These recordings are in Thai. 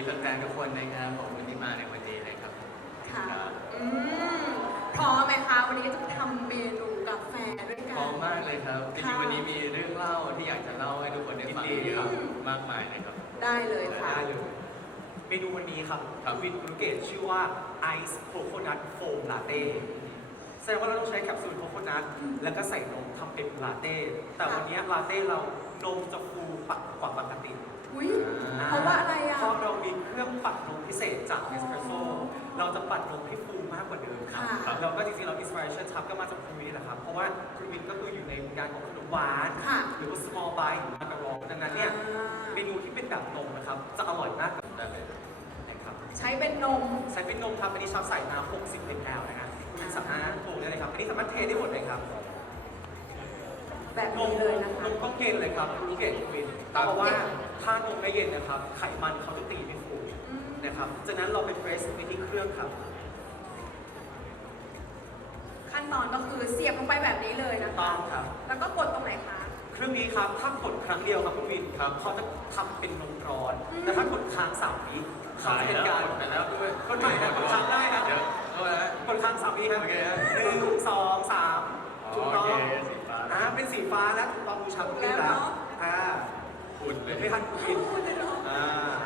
ารย์ทุกคนนะครับผมวันนี้มาในวันนี้นะครับค่ะรับอืมพร้อมไหมคะวันนี้ก็จะทำเมนูกาแฟด้วยกัพร้อนมมากเลยครับจริงค่ะๆวันนี้มีเรื่องเล่าที่อยากจะเล่าให้ทุกคนได้ฟังยินดีเยครัอะบมากมายเลยครับ ได้เลยค่ะ ได้เลยเมนูวันนี้ครับครับวินกรูเกตชื่อว่า Ice Coconut Foam Latte แสดงว่าเราต้องใช้แคปซูลโคโคนัทแล้วก็ใส่นมทำเป็นลาเต้ แต่วันนี้ลาเต้เรานมจะฟูปักกว่าปกติอุ้ยเพราะว่าอะไรอะเพราะเรามีเครื่องปั่นนมพิเศษจากเอสเปรสโซ่เราจะปั่นนมให้ฟูมากกว่าเดิมครับค่ะแล้วก็จริงๆเราอินสปิเรชันชับก็มาจากคุณวินแหละครับเพราะว่าคุณวินก็คืออยู่ในวงการของขนมหวานค่ะ หรือว่า small buy หรือมากระรองดังนั้นเนี่ยเมนูที่เป็นแบบนมนะครับจะอร่อยมากได้เลยนะครับใช้เป็นนม ใช้เป็นนมครับอันนี้ชอบใส่น้ำ60มลนะฮะคุณสามารถปรุงได้เลยครับอันนี้สามารถเทได้หมดเลยครับแบบนนี้มเลยนะนคะมต้องเย็นเลยครับรู้เกตคุณวินเพราะว่าถ้านมไม่เย็นนะครับไขมันเขาจะตีไม่ฟูอืม นะครับจากนั้นเราไปเพรสไปที่เครื่องครับ ขั้นตอนก็คือเสียบลงไปแบบนี้เลยนะต้คะองครับ แล้วก็กดตรงไหนคะ เครื่องนี้ครับถ้ากดครั้งเดียวครับคุณวินครับเขาจะทำเป็นนมร้อน อืม แต่ถ้ากดค้างสามวิเขาขายจะเป็นแล้วการกดไปแล้วด้วยกดใหม่นะกดค้างได้นะเดี๋ยวโทษนะ กดค้างสามวิครับโอเคครับหนึ่งสองสามอ๋อถูกต้องโอเคสีฟ้าอ่าเป็นสีฟ้าแล้วถูกต้องดูชัดขึ้นแล้วแล้วเนอะ อ่าอุ่นเลเดี๋ยยวไม่ทันคุณวินพูดเลยเหรออ่าครับโอเค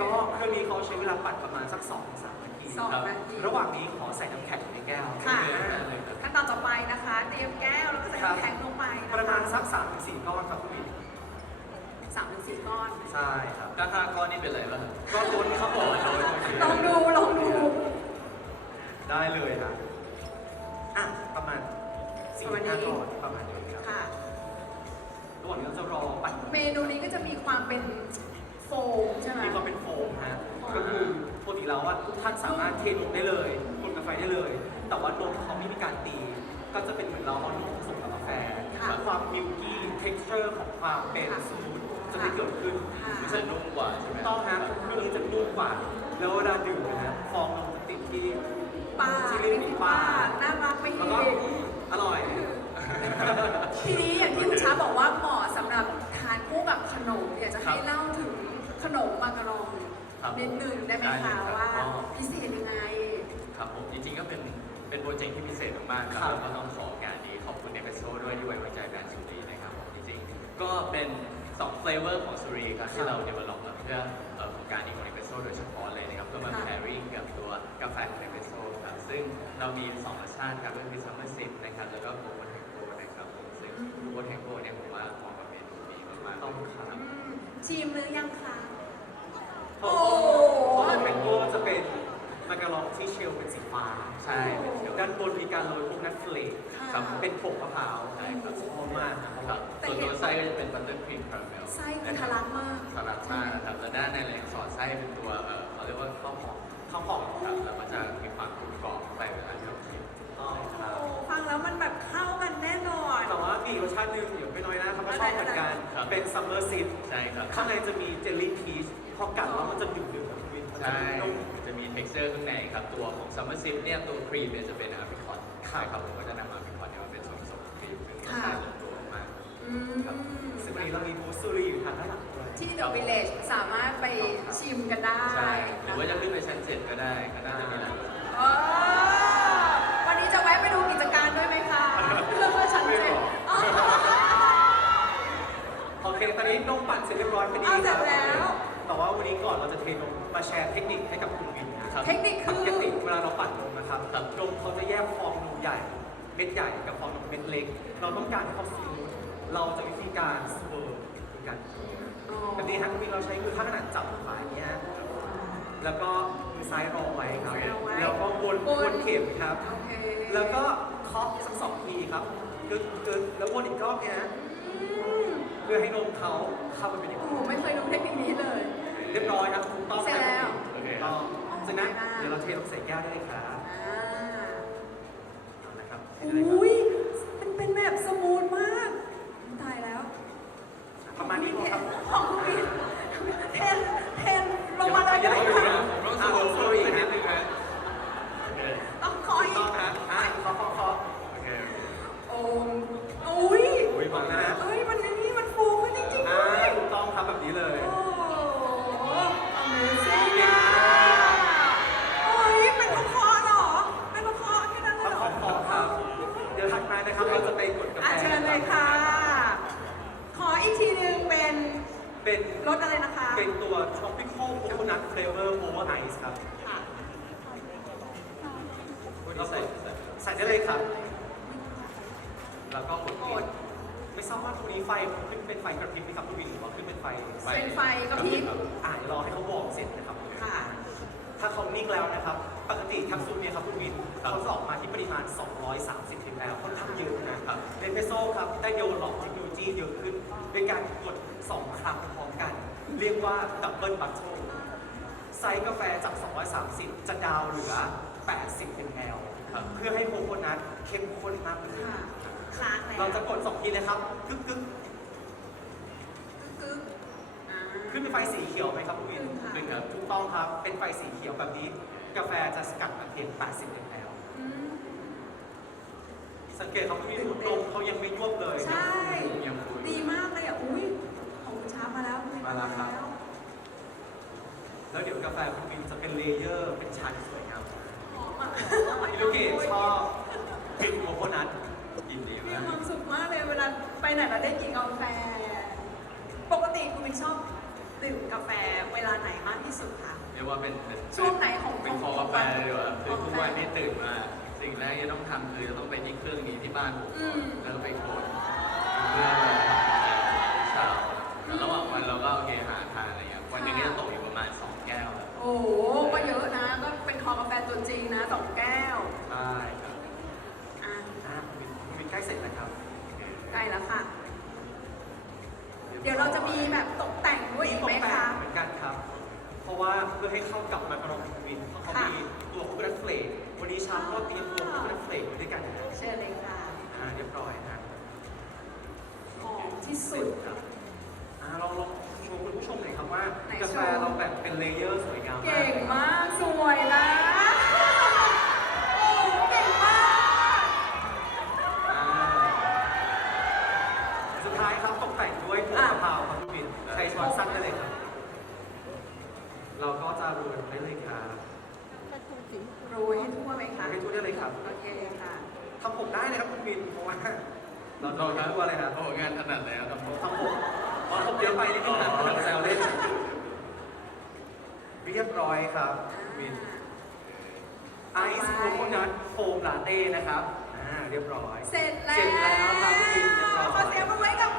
ก็เครื่องนี้เขาใช้เวลาปั่นประมาณสัก2อสามนาทีสองครับนาที ระหว่างนี้ขอใส่น้ำแข็งในแก้วค่ะอ่าขั้นตอนต่อไปนะคะ เตรียมแก้วแล้วก็ใส่น้ำแข็งลงไปนคประมาณสัก3ามถึงสี่ก้อนครับคุณวินสามถึงสี่ก้อน ใช่ครับถ้าห้าก้อนนี่เป็นไรบ้างก็ล้นครับผมลองดูลองดูได้เลยครับอะประมาณสี่ประมาณนี้ห้าก้อนประมาณนี้ครับค่ะ ระหว่างนี้เราจะรอปั่น เมนูนี้ก็จะมีความเป็น โฟมใช่ไหม มีความเป็นโฟมฮะอ๋อ ก็คือปกติแล้วว่าทุกท่านสามารถเทนมได้เลยคนกาแฟได้เลย แต่ว่านมเขาไม่มีการตี ก็จะเป็นเหมือนเราเอานมผสมกับกาแฟค่ะความมิลกี้เท็กซ์เจอร์ของความเป็นค่ะสมูทจะได้เกิดขึ้นค่ะมันจะนุ่มกว่าใช่ไหมต้องฮะเครื่องนี้จะนุ่มกว่า แล้วเวลาดื่มนะฮะฟองนมจะติดที่ปากที่ลิ้นไม่ปิมีดปาปากกน่ารักไม่แล้วมีก็อร่อย ทีนี้อย่างที่คุณช้าบอกว่าเหมาะสำหรับทานคู่กับขนมอยากจะให้เล่าถึงขนมมาการอง ครับ นิดหนึ่งได้ไหมได้เลยครัคะบว่าก็ พิเศษยังไง ครับผมจริงๆก็เป็นเป็นโปรเจกต์ที่พิเศษมากๆคครัรับบแล้วก็ต้องขอการนี้ขอบคุณเอเปโซด้วยที่ไว้วางใจแบรนด์สุรีนะครับผมจริงๆก็เป็น2 flavor ของสุรีครับที่เรา develop มาเพื่อเอ่อโครงการนี้ของเอเปโซโดยเฉพาะเลยนะครับเพื่อมาค่ะ pairing กับตัวกาแฟของเอเปโซครับซึ่งเรามี2รสชาติครับก็คือ summer sip นะครับแล้วก็โกโก้แทงโก้นะครับผมซึ่งโกโก้แทงโก้เนี่ยผมว่าเหมาะกับเมนูนี้มากๆต้องเลยครับ อืมชิมหรือยังคะ โอ้ โอ้ เพราะว่าเป็นโก้จะเป็นมา การองที่เชลเป็นสีฟ้าใช่เป็นเชลด้านบนมีการโรยพวกนัทเฟลกครับเป็นผงมะพร้าวใช่ครับหอมมากนะคครัรับบส่วนตัวไส้ก็จะเป็นบัตเตอร์ครีมคาราเมลไส้คือทะลักมากทะลักมากนะครับแล้วด้านในเลยสอดไส้เป็นตัวเอ่อเขาเรียกว่าข้าวหอมข้าวหอมครับแล้วมันจะมีความกรุบกรอบไปเวลาที่เรากินต้องครับโอ้ฟังแล้วมันแบบเข้ากันแน่นอนแต่ว่ามีอีกรสชาติหนึ่งอยู่ไม่น้อยนะเขาก็ชอบเหมือนกันครับเป็นซัมเมอร์ซิปใช่ครับข้างในจะมีเจลลี่พีชพอกัดแล้วมันจะดื่มๆ แบบวินมันจะใช่นุ่มจะมี texture ข้างในครับ ตัวของซัมเมอร์ซิปเนี่ยตัวครีมเนี่ยจะเป็นอาร์บิคอนใช่ครับผมก็จะนำอาร์บิคอนเนี่ยมาเป็นส่วนผสมของครีมซึ่งรสชาติลงตัวมากอืมซึ่งวันนี้เรามีบูสซูรีอยู่ทางด้านหลังด้วยที่ The Village สามารถไปชิมกันได้ใช่หรือว่าจะขึ้นไปชั้นเจ็ดก็ได้ก็น่าจะมีหลายรสเออวันนี้จะแวะไปดูกิจการด้วยไหมคะเรื่องว่าฉันเจ็บอ๋อโอเคตอนนี้นมปั่นเสร็จเรียบร้อยพอดีเอาเสร็จคแล้วแต่ว่าวันนี้ก่อนเราจะเทนมมาแชร์เทคนิคให้กับคุณวินนะครับเทคนิคปคือกติเวลาเราปั่นนมนะครับ นมเขาจะแยกฟองนมใหญ่ เม็ดใหญ่กับฟองนมเม็ดเล็ก เราต้องการให้เขาสมูทเราจะวิธีการสเวิร์คือการอ๋อแบบนี้ฮะคุณวินเราใช้มือข้างขนาดจับฝาอย่างนี้ยฮะแล้วก็มือซ้ายรองไว้ครับ รองไว้ แล้วก็วนวนเข็มครับ โอเคแล้วก็เคาะสักสองทีครับกึกกึกแล้ววนอีกรอบเนี้ยฮะอืมเพื่อให้นมเขาเข้าไปเป็นอีกโอ้โหไม่เคยรู้เทคนิคนี้เลยเรียบร้อยครับถูกต้องเสร็จแล้วถูกต้องจากนั้นเดี๋ยวเราเทลงใส่แก้วได้เลยครับอ่า เอาละครับเทอได้เลยครัุ้ย ใส่ใส่ได้เลยครับ แล้วก็กดกดไม่ทราบว่าตัวนี้ไฟขึ้นเป็นไฟกระพริบไหมครับคุณวินหรือว่าขึ้นเป็นไฟเป็นไฟกระพริบอ่าเดี๋ยวรอให้เขาบอกเสร็จนะครับค่ะ ถ้าเขานิ่งแล้วนะครับ ปกติแคปซูลเนี่ยครับคุณวินเขาจะออกมาที่ปริมาณ 230 ml ค่อนข้างเยอะนะครับเอสเปรสโซ่ครับได้เดเวลลอปเทคโนโลยีเยอะขึ้นด้วยการกด 2 ครั้งพร้อมกัน เรียกว่าดับเบิลบัตเทิลไซส์กาแฟจาก 230 จะดาวเหลือ 80 ml ครับ เพื่อให้โคโคนัทเข้มข้นมากขึ้นค่ะค้างแล้วเราจะกด2ทีเลยครับกึ๊กกึ๊กกึ๊กอ่า ขึ้นเป็นไฟสีเขียวไหมครับคุณวินค่ะขึ้นครับถูกต้องครับเป็นไฟสีเขียวแบบนี้ กาแฟจะสกัดมาเพียง 80 ml อืม สังเกตเขาไม่มีนมเขายังไม่ยวบเลยใช่ ยังคุย ดีมากเลยอะ อุ้ยของคุณช้ามาแล้วคุณมาแล้วครับ แล้วเดี๋ยวกาแฟคุณวินจะเป็นเลเยอร์เป็นชั้นส พี่ลูกเกดชอบกลิ่นโคโคนัทยินดีมีมากความสุขมากเลยเวลาไปไหนเราได้กินกาแฟ ปกติคุณเป็นชอบดื่มกาแฟเวลาไหนมากที่สุดคะ เรียกว่าเป็นเป็นช่วงไหนของเป็นคอกาแฟเลยดีกว่าคือทุกกาแฟวันนี้ตื่นมา สิ่งแรกที่ต้องทำคือจะต้องไปที่เครื่องนี้ที่บ้านผมอืก่อนมแล้วก็ไปกดเพื่อมาทำเช้าแล้วระหว่างวันเราก็โอเคหาทานอะไรเงี้ยวันหนึงก็จะตกอยู่ประมาณ 2 แก้วครับ โอ้โหก็เยอะนะ ก็เป็นคอกาแฟตัวจริงนะสองแก้ว ใช่ครับ อะ อ่าคุณวินคุณวินใกล้เสร็จแล้วครับ ใกล้แล้วค่ะ เดี๋ยวเราจะมีแบบตกแต่งด้วยอีกไหมตกแต่คะ งเหมือนกันครับ เพราะว่าเพื่อให้เข้ากับมากระรองคุณวินเพราะเขาค่ะ มีตัวโคโคนัทเฟลกวันนี้ชาร์ปก็เตรียมตัวโคโคนัทเฟลกไว้ด้วยกันนะเชิญเลยค่ะอ่าเรียบร้อยนะหอมที่สุด ครับอ่าลองลองชมคุณผู้ชมหน่อยครับว่าไหนกาแฟโชว์เราแบบเป็นเลเยอร์สวยงามมากเก่งมากสวยนะโอ้เก่งมาก อ่าสุดท้ายครับตกแต่งด้วยหัวกะเพราครับคุณวินใช้ช้อนสั้นได้เลยครับ เราก็จะโรยได้เลยครับโรยให้ทั่วไหมคะให้ทั่วได้เลยครับโอเคค่ะทำผมได้เลยครับคุณวินเพราะว่าเราเราทำให้ทั่วเลยครับโอ้งานถนัดแล้วครับผมทำผมพอทำเยอะไปนี่ก็หนักหนักแซวเล่นเรียบร้อยครับวินไอซ์โคโคนัทโฟมลาเต้นะครับอ่าเรียบร้อย เสร็จแล้วเสร็จแล้วครับคุณวินเรียบร้อยขอเสียงปรบมือให้กับ